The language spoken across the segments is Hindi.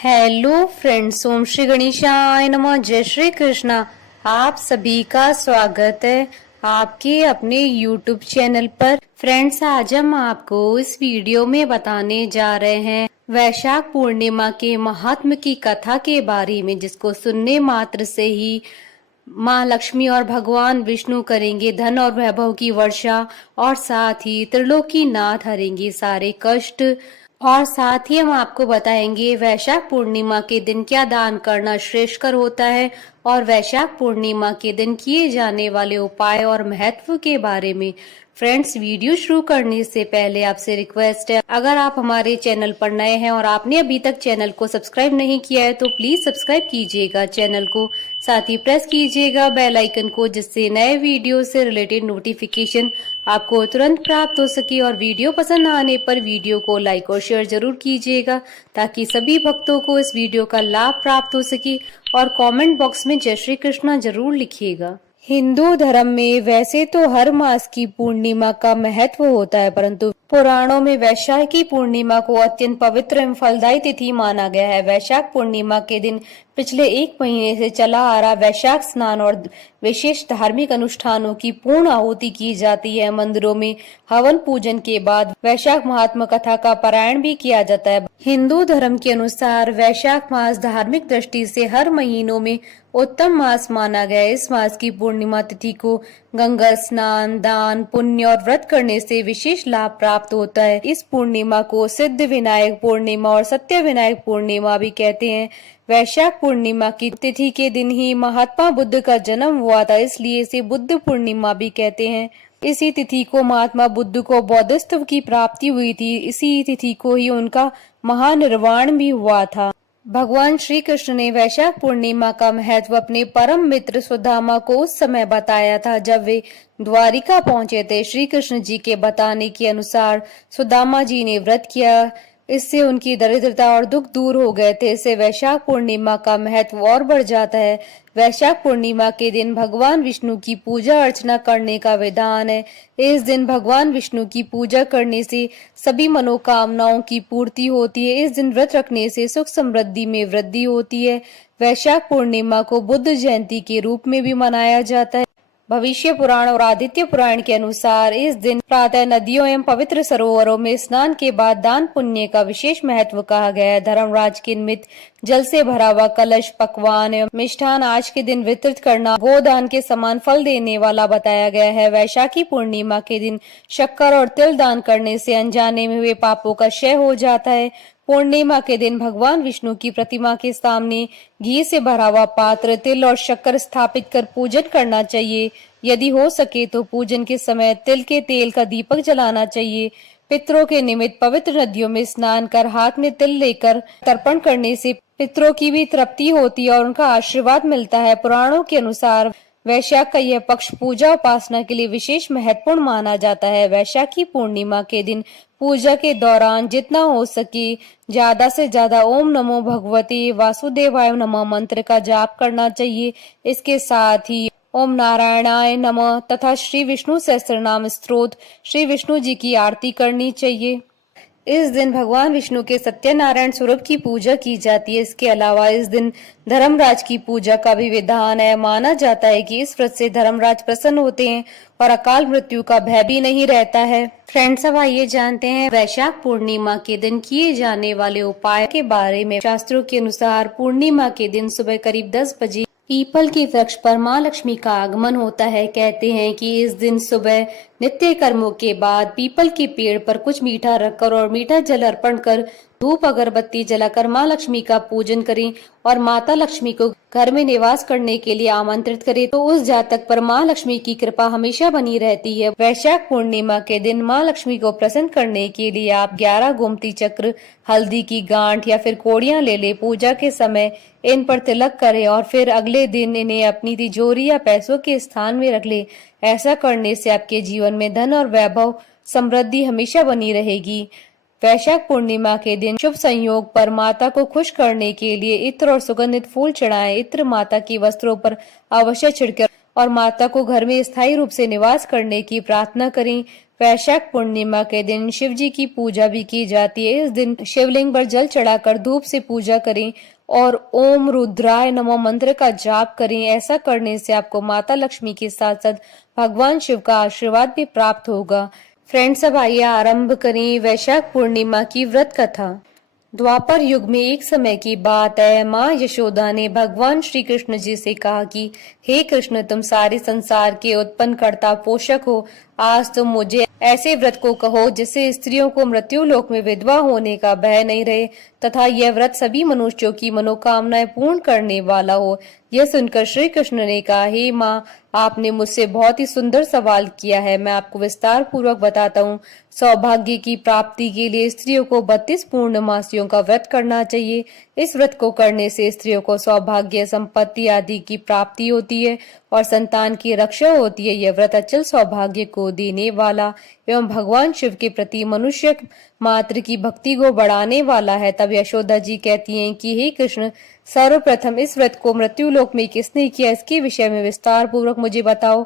हेलो फ्रेंड्स, ओम श्री गणेशाय नमः। जय श्री कृष्णा। आप सभी का स्वागत है आपके अपने यूट्यूब चैनल पर। फ्रेंड्स, आज हम आपको इस वीडियो में बताने जा रहे हैं वैशाख पूर्णिमा के महात्म की कथा के बारे में, जिसको सुनने मात्र से ही माँ लक्ष्मी और भगवान विष्णु करेंगे धन और वैभव की वर्षा, और साथ ही त्रिलोकीनाथ हरेंगे सारे कष्ट। और साथ ही हम आपको बताएंगे वैशाख पूर्णिमा के दिन क्या दान करना श्रेष्ठकर होता है, और वैशाख पूर्णिमा के दिन किए जाने वाले उपाय और महत्व के बारे में। फ्रेंड्स, वीडियो शुरू करने से पहले आपसे रिक्वेस्ट है, अगर आप हमारे चैनल पर नए हैं और आपने अभी तक चैनल को सब्सक्राइब नहीं किया है तो प्लीज सब्सक्राइब कीजिएगा चैनल को। साथ ही प्रेस कीजिएगा बेल आइकन को, जिससे नए वीडियो से रिलेटेड नोटिफिकेशन आपको तुरंत प्राप्त हो सके। और वीडियो पसंद आने पर वीडियो को लाइक और शेयर जरूर कीजिएगा, ताकि सभी भक्तों को इस वीडियो का लाभ प्राप्त हो सके। और कमेंट बॉक्स में जय श्री कृष्णा जरूर लिखिएगा। हिंदू धर्म में वैसे तो हर मास की पूर्णिमा का महत्व होता है, परंतु पुराणों में वैशाख की पूर्णिमा को अत्यंत पवित्र एवं फलदायी तिथि माना गया है। वैशाख पूर्णिमा के दिन पिछले 1 महीने से चला आ रहा वैशाख स्नान और विशेष धार्मिक अनुष्ठानों की पूर्ण आहुति की जाती है। मंदिरों में हवन पूजन के बाद वैशाख महात्म कथा का पारायण भी किया जाता है। हिंदू धर्म के अनुसार वैशाख मास धार्मिक दृष्टि से हर महीनों में उत्तम मास माना गया है। इस मास की पूर्णिमा तिथि को गंगा स्नान, दान, पुण्य और व्रत करने से विशेष लाभ प्राप्त होता है। इस पूर्णिमा को सिद्ध विनायक पूर्णिमा और सत्य विनायक पूर्णिमा भी कहते हैं। वैशाख पूर्णिमा की तिथि के दिन ही महात्मा बुद्ध का जन्म हुआ था, इसलिए इसे बुद्ध पूर्णिमा भी कहते हैं। इसी तिथि को महात्मा बुद्ध को बौद्धत्व की प्राप्ति हुई थी। इसी तिथि को ही उनका महानिर्वाण भी हुआ था। भगवान श्री कृष्ण ने वैशाख पूर्णिमा का महत्व अपने परम मित्र सुदामा को उस समय बताया था जब वे द्वारिका पहुंचे थे। श्री कृष्ण जी के बताने के अनुसार सुदामा जी ने व्रत किया, इससे उनकी दरिद्रता और दुख दूर हो गए थे। इससे वैशाख पूर्णिमा का महत्व और बढ़ जाता है। वैशाख पूर्णिमा के दिन भगवान विष्णु की पूजा अर्चना करने का विधान है। इस दिन भगवान विष्णु की पूजा करने से सभी मनोकामनाओं की पूर्ति होती है। इस दिन व्रत रखने से सुख समृद्धि में वृद्धि होती है। वैशाख पूर्णिमा को बुद्ध जयंती के रूप में भी मनाया जाता है। भविष्य पुराण और आदित्य पुराण के अनुसार इस दिन प्रातः नदियों एवं पवित्र सरोवरों में स्नान के बाद दान पुण्य का विशेष महत्व कहा गया है। धर्मराज के निमित्त जल से भरा हुआ कलश, पकवान एवं मिष्ठान आज के दिन वितरित करना गोदान के समान फल देने वाला बताया गया है। वैशाखी पूर्णिमा के दिन शक्कर और तिल दान करने से अनजाने में हुए पापों का क्षय हो जाता है। पूर्णिमा के दिन भगवान विष्णु की प्रतिमा के सामने घी से भरा हुआ पात्र, तिल और शक्कर स्थापित कर पूजन करना चाहिए। यदि हो सके तो पूजन के समय तिल के तेल का दीपक जलाना चाहिए। पितरों के निमित्त पवित्र नदियों में स्नान कर हाथ में तिल लेकर तर्पण करने से पितरों की भी तृप्ति होती है और उनका आशीर्वाद मिलता है। पुराणों के अनुसार वैशाख का यह पक्ष पूजा उपासना के लिए विशेष महत्वपूर्ण माना जाता है। वैशाखी पूर्णिमा के दिन पूजा के दौरान जितना हो सके ज्यादा से ज्यादा ओम नमो भगवते वासुदेवाय नमः मंत्र का जाप करना चाहिए। इसके साथ ही ओम नारायणाय नमः तथा श्री विष्णु सहस्त्रनाम स्तोत्र, श्री विष्णु जी की आरती करनी चाहिए। इस दिन भगवान विष्णु के सत्यनारायण स्वरूप की पूजा की जाती है। इसके अलावा इस दिन धर्मराज की पूजा का भी विधान है। माना जाता है कि इस व्रत से धर्मराज प्रसन्न होते हैं और अकाल मृत्यु का भय भी नहीं रहता है। फ्रेंड्स, अब आइए जानते हैं वैशाख पूर्णिमा के दिन किए जाने वाले उपाय के बारे में। शास्त्रों के अनुसार पूर्णिमा के दिन सुबह करीब 10 बजे पीपल के वृक्ष पर माँ लक्ष्मी का आगमन होता है। कहते हैं कि इस दिन सुबह नित्य कर्मों के बाद पीपल के पेड़ पर कुछ मीठा रखकर और मीठा जल अर्पण कर धूप अगरबत्ती जलाकर माँ लक्ष्मी का पूजन करें और माता लक्ष्मी को घर में निवास करने के लिए आमंत्रित करें, तो उस जातक पर माँ लक्ष्मी की कृपा हमेशा बनी रहती है। वैशाख पूर्णिमा के दिन माँ लक्ष्मी को प्रसन्न करने के लिए आप 11 गोमती चक्र, हल्दी की गांठ या फिर कोड़ियां ले ले। पूजा के समय इन पर तिलक करें और फिर अगले दिन इन्हें अपनी तिजोरी या पैसों के स्थान में रख ले। ऐसा करने से आपके जीवन में धन और वैभव समृद्धि हमेशा बनी रहेगी। वैशाख पूर्णिमा के दिन शुभ संयोग पर माता को खुश करने के लिए इत्र और सुगंधित फूल चढ़ाएं। इत्र माता की वस्त्रों पर अवश्य छिड़के और माता को घर में स्थायी रूप से निवास करने की प्रार्थना करें। वैशाख पूर्णिमा के दिन शिव जी की पूजा भी की जाती है। इस दिन शिवलिंग पर जल चढ़ाकर धूप से पूजा करें और ओम रुद्राय नमः मंत्र का जाप करें। ऐसा करने से आपको माता लक्ष्मी के साथ साथ भगवान शिव का आशीर्वाद भी प्राप्त होगा। फ्रेंड्स, अब आइए आरंभ करें वैशाख पूर्णिमा की व्रत कथा। द्वापर युग में एक समय की बात है, माँ यशोदा ने भगवान श्री कृष्ण जी से कहा कि हे कृष्ण, तुम सारे संसार के उत्पन्न कर्ता पोषक हो। आज तुम मुझे ऐसे व्रत को कहो जिससे स्त्रियों को मृत्यु लोक में विधवा होने का भय नहीं रहे तथा यह व्रत सभी मनुष्यों की मनोकामनाएं पूर्ण करने वाला हो। यह सुनकर श्री कृष्ण ने कहा, हे माँ, आपने मुझसे बहुत ही सुंदर सवाल किया है। मैं आपको विस्तार पूर्वक बताता हूँ। सौभाग्य की प्राप्ति के लिए स्त्रियों को 32 पूर्णमासियों का व्रत करना चाहिए। इस व्रत को करने से स्त्रियों को सौभाग्य, संपत्ति आदि की प्राप्ति होती है और संतान की रक्षा होती है। यह व्रत अचल सौभाग्य को देने वाला एवं भगवान शिव के प्रति मनुष्य मात्र की भक्ति को बढ़ाने वाला है। तब यशोदा जी कहती हैं कि हे कृष्ण, सर्वप्रथम इस व्रत को मृत्यु लोक में किसने किया, इसके विषय में विस्तार पूर्वक मुझे बताओ।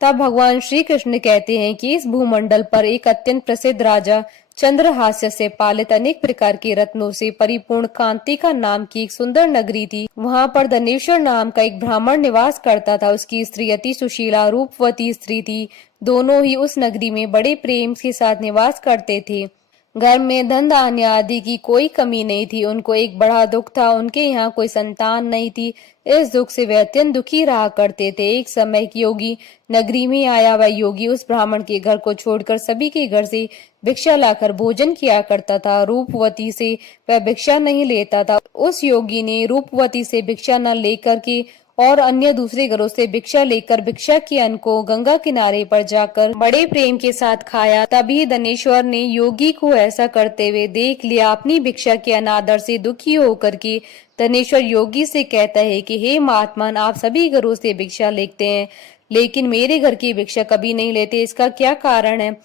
तब भगवान श्री कृष्ण कहते हैं कि इस भूमंडल पर एक अत्यंत प्रसिद्ध राजा चंद्रहास्य से पालित अनेक प्रकार के रत्नों से परिपूर्ण कांतिका नाम की एक सुंदर नगरी थी। वहां पर धनेश्वर नाम का एक ब्राह्मण निवास करता था। उसकी स्त्री अति सुशीला रूपवती स्त्री थी। दोनों ही उस नगरी में बड़े प्रेम के साथ निवास करते थे। घर में धन धान्य आदि की कोई कमी नहीं थी। उनको एक बड़ा दुख था, उनके यहाँ कोई संतान नहीं थी। इस दुख से वे अत्यंत दुखी रहा करते थे। एक समय एक योगी नगरी में आया। वह योगी उस ब्राह्मण के घर को छोड़कर सभी के घर से भिक्षा लाकर भोजन किया करता था। रूपवती से वह भिक्षा नहीं लेता था। उस योगी ने रूपवती से भिक्षा न लेकर के और अन्य दूसरे घरों से भिक्षा लेकर भिक्षा के अन्न को गंगा किनारे पर जाकर बड़े प्रेम के साथ खाया। तभी धनेश्वर ने योगी को ऐसा करते हुए देख लिया। अपनी भिक्षा के अनादर से दुखी होकर के धनेश्वर योगी से कहता है कि हे महात्मन, आप सभी घरों से भिक्षा लेते हैं लेकिन मेरे घर की भिक्षा कभी नहीं लेते, इसका क्या कारण है?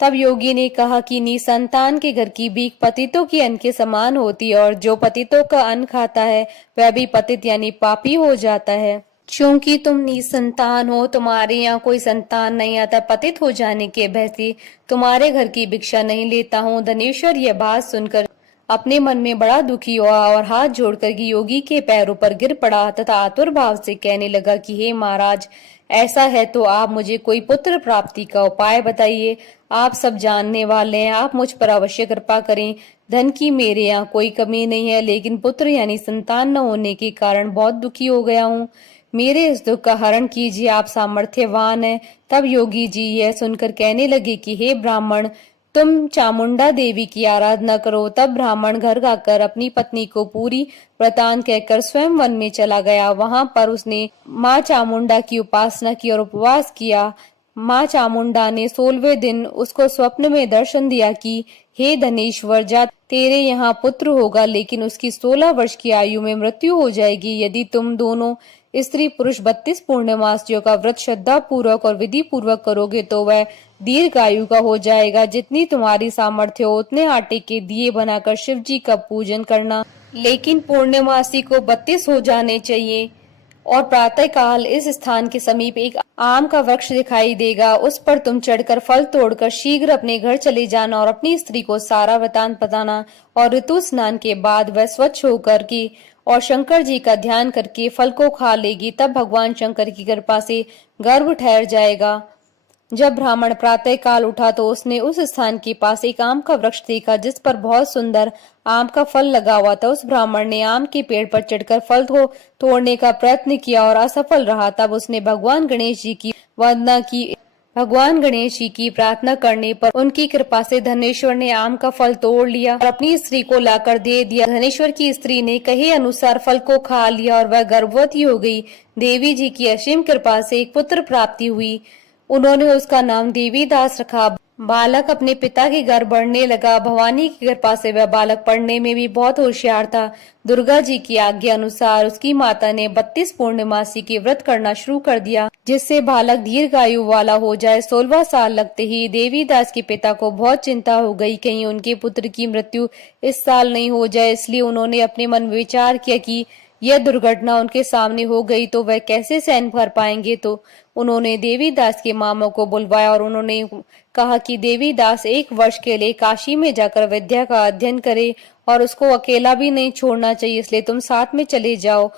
तब योगी ने कहा कि निसंतान के घर की भीख पतितों के अन्न के समान होती है और जो पतितों का अन्न खाता है वह भी पतित यानी पापी हो जाता है। क्योंकि तुम निसंतान हो, तुम्हारे यहाँ कोई संतान नहीं आता, पतित हो जाने के भय से तुम्हारे घर की भिक्षा नहीं लेता हूँ। धनेश्वर यह बात सुनकर अपने मन में बड़ा दुखी हुआ और हाथ जोड़कर के योगी के पैरों पर गिर पड़ा तथा आतुर भाव से कहने लगा कि हे महाराज, ऐसा है तो आप मुझे कोई पुत्र प्राप्ति का उपाय बताइए। आप सब जानने वाले हैं, आप मुझ पर अवश्य कृपा करें। धन की मेरे यहाँ कोई कमी नहीं है, लेकिन पुत्र यानी संतान न होने के कारण बहुत दुखी हो गया हूँ। मेरे इस दुख का हरण कीजिए, आप सामर्थ्यवान हैं। तब योगी जी यह सुनकर कहने लगे कि हे ब्राह्मण, तुम चामुंडा देवी की आराधना करो। तब ब्राह्मण घर आकर अपनी पत्नी को पूरी वृतांत कहकर स्वयं वन में चला गया। वहां पर उसने माँ चामुंडा की उपासना की और उपवास किया। माँ चामुंडा ने 16वें दिन उसको स्वप्न में दर्शन दिया कि हे धनेश्वर, जा तेरे यहाँ पुत्र होगा, लेकिन उसकी 16 वर्ष की आयु में मृत्यु हो जाएगी। यदि तुम दोनों स्त्री पुरुष 32 पूर्णमासियों का व्रत श्रद्धा पूर्वक और विधि पूर्वक करोगे तो वह दीर्घायु का हो जाएगा। जितनी तुम्हारी सामर्थ्य हो उतने आटे के दिए बनाकर शिव जी का पूजन करना, लेकिन पूर्णमासी को 32 हो जाने चाहिए। और प्रातः काल इस स्थान के समीप एक आम का वृक्ष दिखाई देगा, उस पर तुम चढ़कर फल तोड़कर शीघ्र अपने घर चले जाना और अपनी स्त्री को सारा वृतांत बताना। और ऋतु स्नान के बाद वह स्वच्छ होकर की और शंकर जी का ध्यान करके फल को खा लेगी। तब भगवान शंकर की कृपा से गर्भ ठहर जाएगा। जब ब्राह्मण प्रातः काल उठा तो उसने उस स्थान के पास एक आम का वृक्ष देखा जिस पर बहुत सुंदर आम का फल लगा हुआ था। उस ब्राह्मण ने आम के पेड़ पर चढ़कर फल को तोड़ने का प्रयत्न किया और असफल रहा। तब उसने भगवान गणेश जी की वंदना की। भगवान गणेश जी की प्रार्थना करने पर उनकी कृपा से धनेश्वर ने आम का फल तोड़ लिया और अपनी स्त्री को लाकर दे दिया। धनेश्वर की स्त्री ने कहे अनुसार फल को खा लिया और वह गर्भवती हो गई। देवी जी की असीम कृपा से एक पुत्र प्राप्ति हुई। उन्होंने उसका नाम देवीदास रखा। बालक अपने पिता के घर बढ़ने लगा। भवानी की कृपा से वह बालक पढ़ने में भी बहुत होशियार था। दुर्गा जी की आज्ञा अनुसार उसकी माता ने 32 पूर्णमासी के व्रत करना शुरू कर दिया, जिससे बालक दीर्घायु वाला हो जाए। 16वां साल लगते ही देवीदास के पिता को बहुत चिंता हो गई, कहीं उनके पुत्र की मृत्यु इस साल नहीं हो जाए। इसलिए उन्होंने अपने मन में विचार किया कि यह दुर्घटना उनके सामने हो गई तो वह कैसे सहन कर पाएंगे। तो उन्होंने देवीदास के मामा को बुलवाया और उन्होंने कहा कि देवीदास 1 वर्ष के लिए काशी में जाकर विद्या का अध्ययन करे और उसको अकेला भी नहीं छोड़ना चाहिए, इसलिए तुम साथ में चले जाओ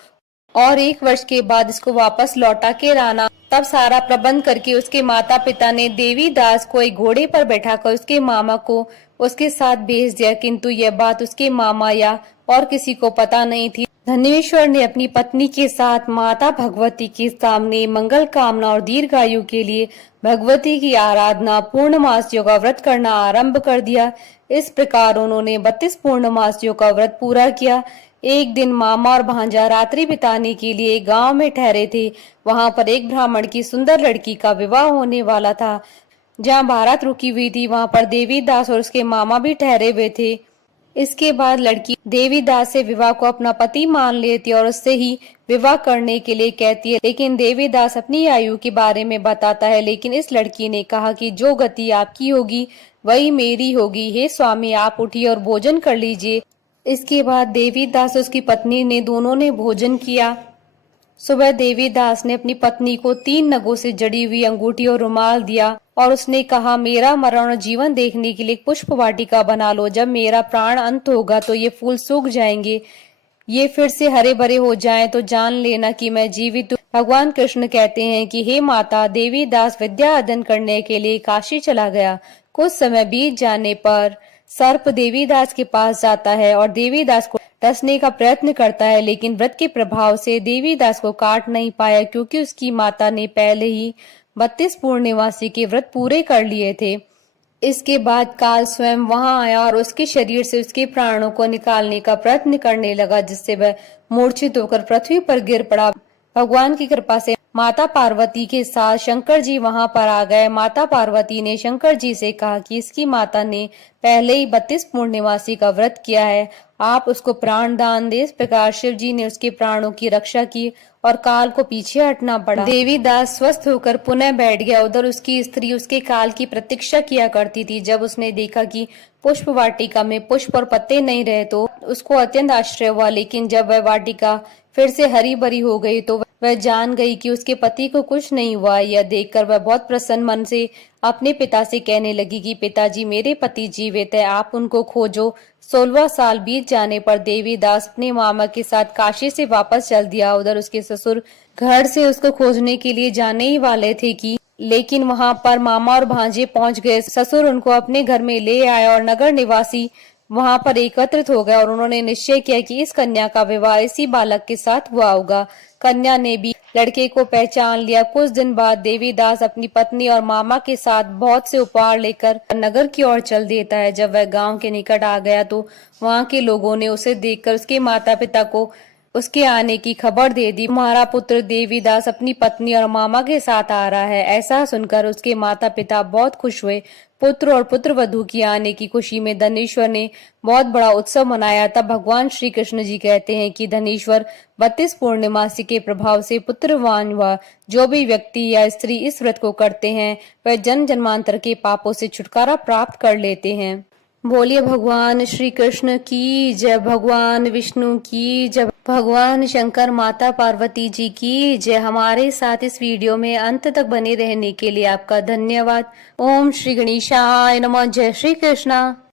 और 1 वर्ष के बाद इसको वापस लौटा के लाना। तब सारा प्रबंध करके उसके माता पिता ने देवीदास को एक घोड़े पर बैठाकर उसके मामा को उसके साथ भेज दिया, किंतु यह बात उसके मामा या और किसी को पता नहीं थी। धनेश्वर ने अपनी पत्नी के साथ माता भगवती के सामने मंगल कामना और दीर्घायु के लिए भगवती की आराधना पूर्णमासियों का व्रत करना आरंभ कर दिया। इस प्रकार उन्होंने 32 पूर्णमासियों का व्रत पूरा किया। एक दिन मामा और भांजा रात्रि बिताने के लिए गांव में ठहरे थे। वहां पर एक ब्राह्मण की सुंदर लड़की का विवाह होने वाला था। जहां बारात रुकी हुई थी वहां पर देवीदास और उसके मामा भी ठहरे हुए थे। इसके बाद लड़की देवीदास से विवाह को अपना पति मान लेती और उससे ही विवाह करने के लिए कहती है, लेकिन देवीदास अपनी आयु के बारे में बताता है। लेकिन इस लड़की ने कहा कि जो गति आपकी होगी वही मेरी होगी। हे स्वामी, आप उठिए और भोजन कर लीजिए। इसके बाद देवीदास और उसकी पत्नी ने दोनों ने भोजन किया। सुबह देवीदास ने अपनी पत्नी को 3 नगों से जड़ी हुई अंगूठी और रुमाल दिया और उसने कहा, मेरा मरण और जीवन देखने के लिए एक पुष्प वाटिका बना लो। जब मेरा प्राण अंत होगा तो ये फूल सूख जाएंगे, ये फिर से हरे भरे हो जाएं तो जान लेना कि मैं जीवित हूँ। भगवान कृष्ण कहते हैं कि हे माता, देवीदास विद्या अध्ययन करने के लिए काशी चला गया। कुछ समय बीत जाने पर सर्प देवीदास के पास जाता है और देवीदास को डसने का प्रयत्न करता है, लेकिन व्रत के प्रभाव से देवीदास को काट नहीं पाया, क्योंकि उसकी माता ने पहले ही 32 पूर्णिमासी के व्रत पूरे कर लिए थे। इसके बाद काल स्वयं वहां आया और उसके शरीर से उसके प्राणों को निकालने का प्रयत्न करने लगा, जिससे वह मूर्छित होकर पृथ्वी पर गिर पड़ा। भगवान की कृपा से माता पार्वती के साथ शंकर जी वहां पर आ गए। माता पार्वती ने शंकर जी से कहा कि इसकी माता ने पहले ही 32 पूर्णिमासी का व्रत किया है, आप उसको प्राण दान दे। इस प्रकार शिव जी ने उसके प्राणों की रक्षा की और काल को पीछे हटना पड़ा। देवीदास स्वस्थ होकर पुनः बैठ गया। उधर उसकी स्त्री उसके काल की प्रतीक्षा किया करती थी। जब उसने देखा कि पुष्प वाटिका में पुष्प और पत्ते नहीं रहे तो उसको अत्यंत आश्चर्य हुआ, लेकिन जब वह वाटिका फिर से हरी भरी हो गई तो वह जान गई कि उसके पति को कुछ नहीं हुआ। यह देखकर वह बहुत प्रसन्न मन से अपने पिता से कहने लगी कि पिताजी, मेरे पति जीवित है, आप उनको खोजो। 16वां साल बीत जाने पर देवीदास अपने मामा के साथ काशी से वापस चल दिया। उधर उसके ससुर घर से उसको खोजने के लिए जाने ही वाले थे कि लेकिन वहां पर मामा और भांजे पहुंच गए। ससुर उनको अपने घर में ले आए और नगर निवासी वहां पर एकत्रित हो गए और उन्होंने निश्चय किया कि इस कन्या का विवाह इसी बालक के साथ हुआ होगा। कन्या ने भी लड़के को पहचान लिया। कुछ दिन बाद देवीदास अपनी पत्नी और मामा के साथ बहुत से उपहार लेकर नगर की ओर चल देता है। जब वह गांव के निकट आ गया तो वहां के लोगों ने उसे देखकर उसके माता पिता को उसके आने की खबर दे दी। हमारा पुत्र देवीदास अपनी पत्नी और मामा के साथ आ रहा है। ऐसा सुनकर उसके माता पिता बहुत खुश हुए। पुत्र और पुत्र वधू की आने की खुशी में धनेश्वर ने बहुत बड़ा उत्सव मनाया। तब भगवान श्री कृष्ण जी कहते हैं कि धनेश्वर 32 पूर्णिमासी के प्रभाव से पुत्रवान हुआ। जो भी व्यक्ति या स्त्री इस व्रत को करते हैं वह जन्म जन्मांतर के पापों से छुटकारा प्राप्त कर लेते हैं। बोलिए भगवान श्री कृष्ण की जय, भगवान विष्णु की जय, भगवान शंकर माता पार्वती जी की जय। हमारे साथ इस वीडियो में अंत तक बने रहने के लिए आपका धन्यवाद। ओम श्री गणेशाय नमः। जय श्री कृष्णा।